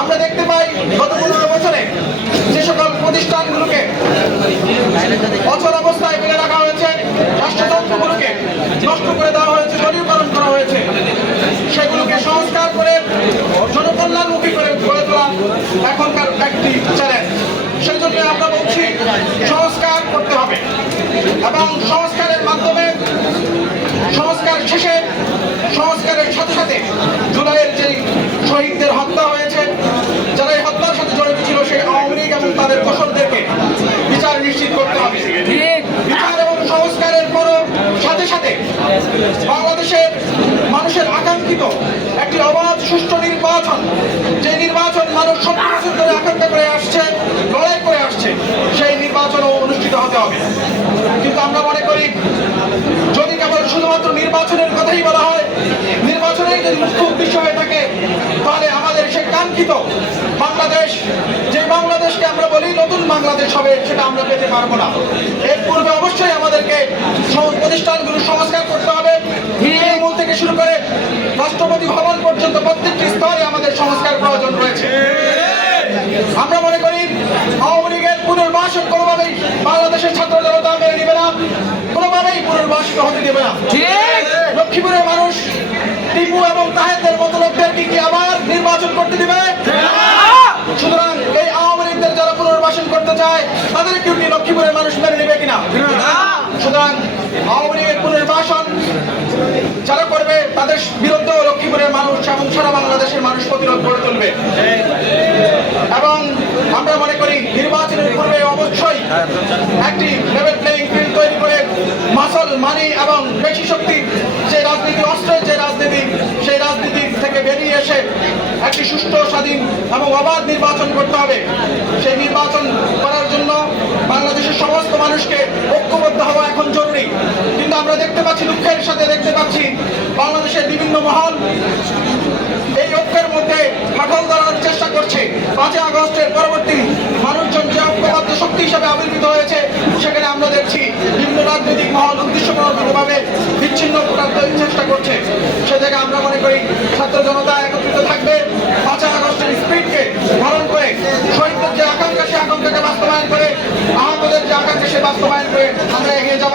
আমরা দেখতে পাই গত পনেরো বছরে যে সকল প্রতিষ্ঠানগুলোকে অচল অবস্থায় ফেলে রাখা হয়েছে, রাষ্ট্রতন্ত্রগুলোকে নষ্ট করে দেওয়া হয়েছে দলীয়করণ করা হয়েছে, সেগুলোকে সংস্কার করে জনকল্যাণমুখী করে গড়ে তোলা এখনকার একটি চ্যালেঞ্জ সেই জন্য আমরা বলছি, সংস্কার করতে হবে। এবং সংস্কারের মাধ্যমে সংস্কার শেষে সংস্কারের সাথে সাথে জুলাইয়ের যে শহীদদের হত্যা হয়েছে যারা এই হত্যার সাথে জড়িত ছিল সেই আওয়ামী লীগ এবং তাদের ফসলদেরকে বিচার নিশ্চিত করতে হবে বিচার এবং সংস্কারের পরও সাথে সাথে বাংলাদেশের মানুষের আকাঙ্ক্ষিত একটি অবাধ, সুষ্ঠু নির্বাচন। যে নির্বাচন মানুষ সত্তর বছর ধরে আকাঙ্ক্ষা করে আসছে, লড়াই করে আসছে, সেই নির্বাচনও অনুষ্ঠিত হতে হবে। কিন্তু আমরা মনে করি, যদি কেবল শুধুমাত্র নির্বাচনের কথাই বলা হয় নির্বাচনের যদি মুখ্য উদ্দেশ্য হয়ে থাকে, তাহলে আমাদের সে কাঙ্ক্ষিত বাংলাদেশ, যে বাংলাদেশকে আমরা বলি নতুন বাংলাদেশ হবে, সেটা আমরা পেতে পারব না। এর পূর্বে অবশ্যই আমাদেরকে প্রতিষ্ঠানগুলো সংস্কার করতে হবে তৃণমূল থেকে শুরু করে রাষ্ট্রপতি ভবন পর্যন্ত প্রত্যেকটি স্তরে আমাদের সংস্কার প্রয়োজন রয়েছে আমরা মনে করি আওয়ামী লীগের পুনর্বাসন কোনোভাবেই বাংলাদেশের ছাত্র জনতা মেনে নেবে না কোনোভাবেই পুনর্বাসিত হতে দেবে না লক্ষ্মীপুরের মানুষ টিপু এবং তাহেদের মতো লোকদেরকে কি আবার নির্বাচন করতে দিবে সুতরাং এই আওয়ামী লীগদের যারা পুনর্বাসন করতে চায় তাদের কি লক্ষ্মীপুরের মানুষ মেনে নেবে কিনা? সুতরাং আওয়ামী লীগের পুনর্বাসন যারা করবে, তাদের বিরুদ্ধেও লক্ষ্মীপুরের মানুষ এবং সারা বাংলাদেশের মানুষ প্রতিরোধ গড়ে তুলবে। এবং আমরা মনে করি, নির্বাচনের পূর্বে অবশ্যই একটি লেভেল প্লেইং ফিল্ড তৈরি করে মাসল, মানি এবং বেশি শক্তি যে রাজনীতি অস্ত্রের যে রাজনীতি, সেই রাজনীতি থেকে বেরিয়ে এসে একটি সুষ্ঠু, স্বাধীন এবং অবাধ নির্বাচন করতে হবে। সেই নির্বাচন আমরা দেখতে পাচ্ছি, দুঃখের সাথে দেখতে পাচ্ছি বাংলাদেশের বিভিন্ন মহল এই ঐক্যের মধ্যে ফাটল ধরার চেষ্টা করছে। পাঁচই আগস্টের পরবর্তী মানুষজন যে ঐক্যবদ্ধ শক্তি হিসাবে আবির্ভূত হয়েছে, সেখানে আমরা দেখছি বিভিন্ন রাজনৈতিক মহল উদ্দেশ্যপূর্ণভাবে বিচ্ছিন্ন করার চেষ্টা করছে। সে জায়গায় আমরা মনে করি ছাত্র জনতা একত্রিত থাকবে। পাঁচই আগস্টের স্পিডকে ধারণ করে শহীদদের যে আকাঙ্ক্ষা, সে আকাঙ্ক্ষাকে বাস্তবায়ন করে, আহতদের যে আকাঙ্ক্ষা, সে বাস্তবায়ন করে আমরা এগিয়ে যাব।